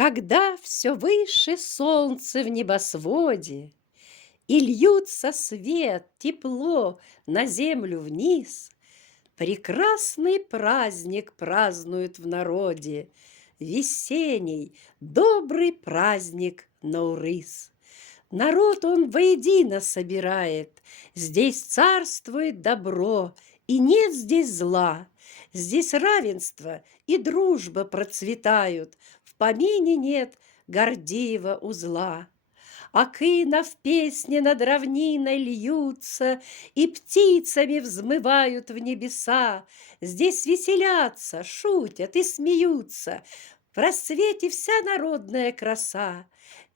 Когда все выше солнце в небосводе, И льются свет, тепло на землю вниз, Прекрасный праздник празднуют в народе, Весенний, добрый праздник Наурыз. Народ он воедино собирает, Здесь царствует добро, и нет здесь зла. Здесь равенство и дружба процветают, В помине нет гордеева узла. Акына в песне над равниной льются И птицами взмывают в небеса. Здесь веселятся, шутят и смеются, В рассвете вся народная краса.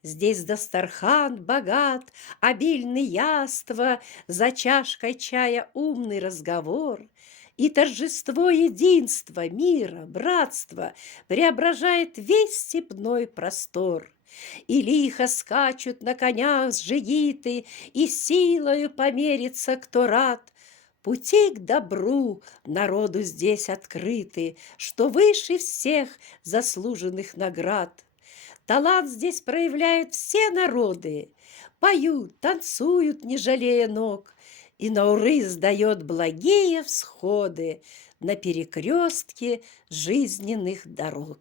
Здесь Дастархан богат, обильны яства, За чашкой чая умный разговор. И торжество единства, мира, братства Преображает весь степной простор. И лихо скачут на конях джигиты, И силою померится, кто рад. Пути к добру народу здесь открыты, Что выше всех заслуженных наград. Талант здесь проявляют все народы, Поют, танцуют, не жалея ног, И Наурыз дает благие всходы На перекрестке жизненных дорог.